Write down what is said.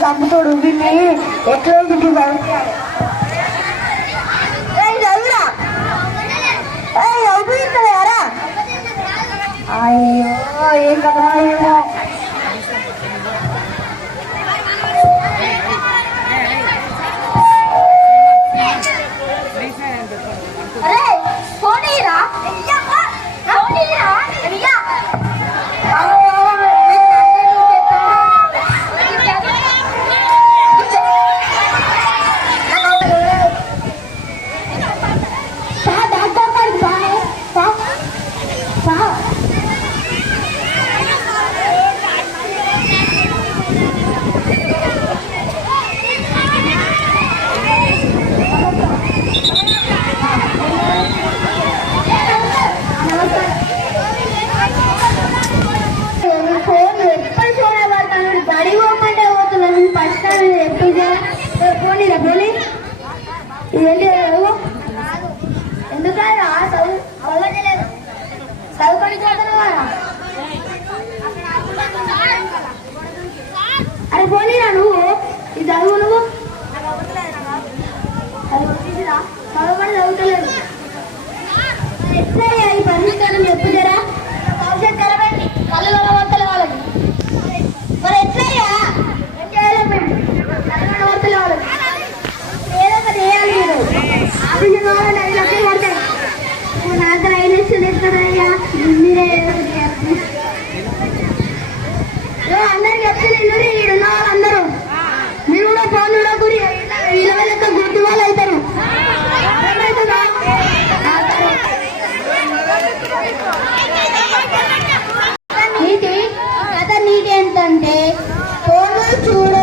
చంపుతాడు వీళ్ళని ఎట్లా చదువురా అయ్యో ఏం కదా ఏమో అరే పోనీరా నువ్వు ఇది చదువు నువ్వు చదవని చదువుతలేదు ఎట్లా ఈ పరిష్కారం చెప్పుదరా భవిష్యత్ తెరబెట్టి కళ్ళు కలవతలే వాళ్ళకి మరి ఎట్లయ్యా ఏం చేయాలి మేము కళ్ళు కలవతలే వాళ్ళకి ఏదో ఒకటి చేయాలి మీరు ఆఫీసు కావాలని 5 లక్షలు పడతాయి నా దగ్గర 5 లక్షలు ఎక్కడయ్యా మీరే అందరికి చెప్తే ఈడున్న వాళ్ళందరూ మీరు కూడా ఫోన్ చూడకూరి వీళ్ళ లెక్క గుర్తు వాళ్ళు అవుతారు నీటి కథ నీటి ఏంటంటే ఫోన్ చూడ